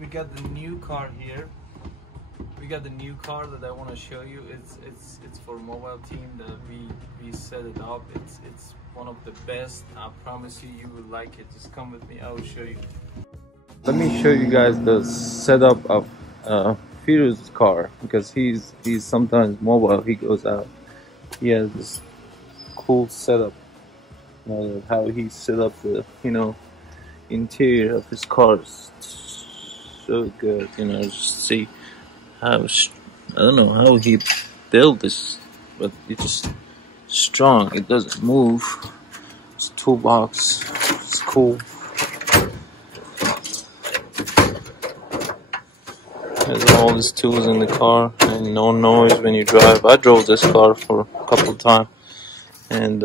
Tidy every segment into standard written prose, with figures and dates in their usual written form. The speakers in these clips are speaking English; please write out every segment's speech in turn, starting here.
we got the new car here. We got the new car that I want to show you. It's for mobile team that we set it up. It's one of the best. I promise you will like it. Just come with me, I will show you. Let me show you guys the setup of Firu's car, because he's sometimes mobile. He goes out. He has this cool setup. How he set up the interior of his car is so good. Just see how I don't know how he built this, but it's just strong. It doesn't move. It's a toolbox. It's cool. There's all these tools in the car and no noise when you drive. I drove this car for a couple of times, and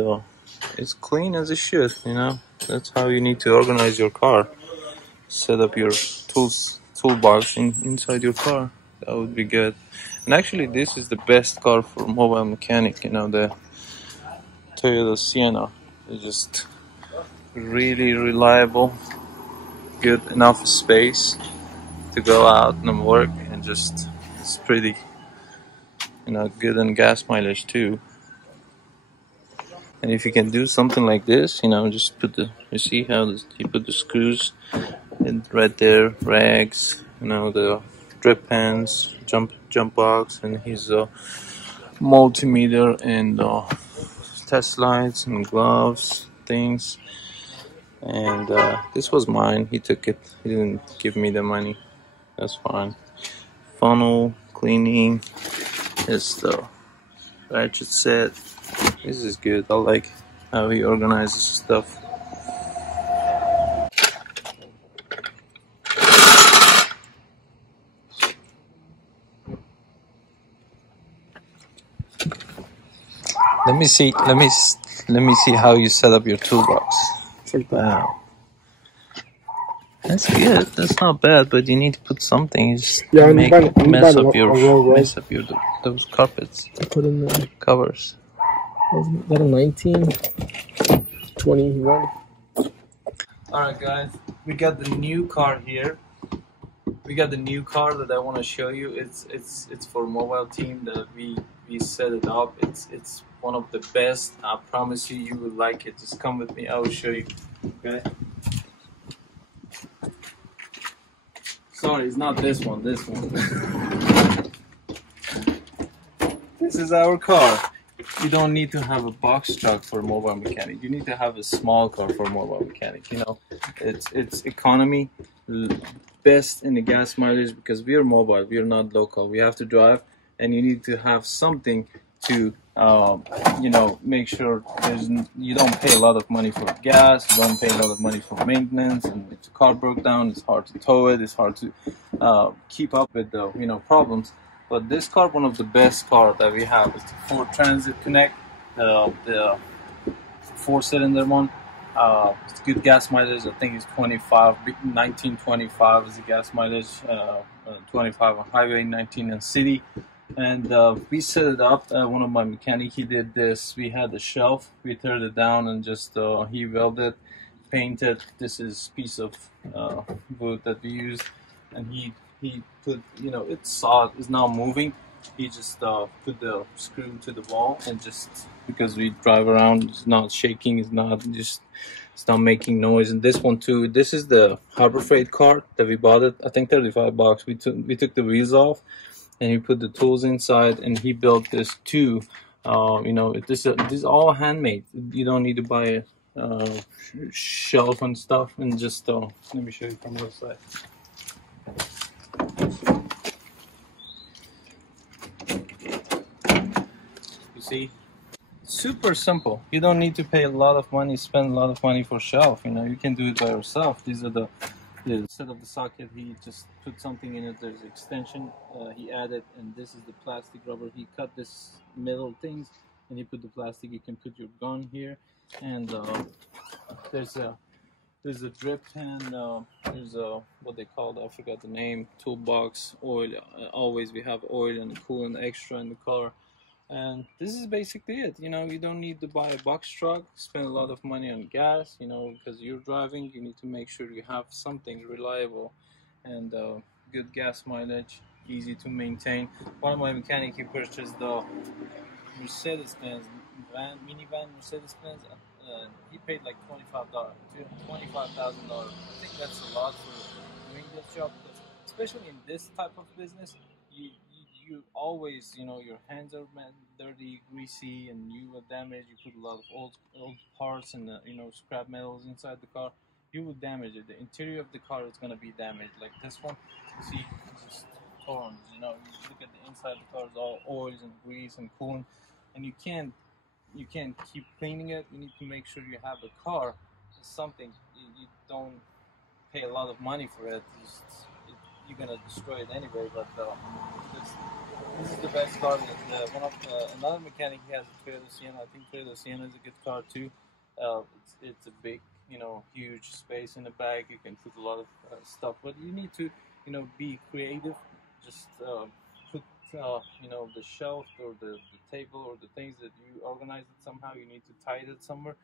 it's clean as it should. That's how you need to organize your car. Set up your toolbox inside your car. That would be good. And actually, this is the best car for mobile mechanic. The Toyota Sienna is just really reliable, good enough space to go out and work, and just it's pretty, good in gas mileage too. And if you can do something like this, just put you see how you put the screws in right there, rags, the drip pans, jump box, and his multimeter and test lights and gloves things. And this was mine. He took it. He didn't give me the money. That's fine. Funnel cleaning. Is the ratchet set. This is good. I like how he organizes stuff. Let me see how you set up your toolbox. Wow. That's good. That's not bad, but you need to put something. Just mess up those carpets. I put in the covers. That a 1921. Alright guys, we got the new car here. We got the new car that I want to show you. It's for mobile team that we set it up. It's one of the best. I promise you will like it. Just come with me, I will show you. Okay. Sorry, it's not this one, this one. This is our car. You don't need to have a box truck for mobile mechanic. You need to have a small car for mobile mechanic. It's economy, best in the gas mileage, because we are mobile, we are not local. We have to drive, and you need to have something to make sure you don't pay a lot of money for gas, you don't pay a lot of money for maintenance, and if the car broke down, it's hard to tow it, it's hard to keep up with the problems. But this car, one of the best cars that we have, is the Ford Transit Connect, the 4-cylinder one. It's good gas mileage. I think it's 1925 is the gas mileage, 25 on highway, 19 in city. And we set it up. One of my mechanics, he did this. We had a shelf, we turned it down and just he welded, painted. This is piece of wood that we used, and he put, it's solid, it's not moving. He just put the screw to the wall, and just because we drive around, it's not shaking, it's not making noise. And this one too, this is the Harbor Freight car that we bought it, I think $35. We took the wheels off, and he put the tools inside, and he built this too. This is all handmade. You don't need to buy a shelf and stuff. And just let me show you from the other side. You see, super simple. You don't need to pay a lot of money, spend a lot of money for shelf. You can do it by yourself. These are the set of the socket. He just put something in it. There's extension he added, and this is the plastic rubber. He cut this metal things, and he put the plastic. You can put your gun here, and there's a drip pan. There's a what they call it, I forgot the name. Toolbox oil. Always we have oil and coolant extra in the car. And this is basically it. You don't need to buy a box truck, spend a lot of money on gas, because you're driving. You need to make sure you have something reliable and good gas mileage, easy to maintain. One of my mechanics, he purchased the Mercedes-Benz minivan Mercedes-Benz. He paid like $25,000. I think that's a lot for doing this job, because especially in this type of business, you always, your hands are dirty, greasy, and you will damage. You put a lot of old parts and scrap metals inside the car. You will damage it. The interior of the car is gonna be damaged. Like this one, you see, it's just torn. You look at the inside of the car, it's all oils and grease and coolant, and you can't keep cleaning it. You need to make sure you have the car. It's something you don't pay a lot of money for it. You're gonna destroy it anyway. But this is the best car. Another mechanic, he has a Toyota Sienna. I think Toyota Sienna is a good car too. It's a big, huge space in the back. You can put a lot of stuff, but you need to, be creative. Just put, the shelf or the table or the things that you organize it somehow. You need to tie it somewhere,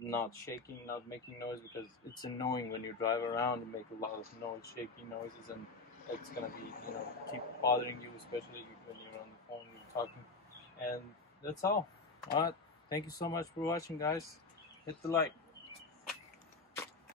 not shaking, not making noise, because it's annoying when you drive around and make a lot of noise, shaky noises, and it's gonna be, keep bothering you, especially when you're on the phone, you're talking. And that's all. All right. Thank you so much for watching, guys. Hit the like.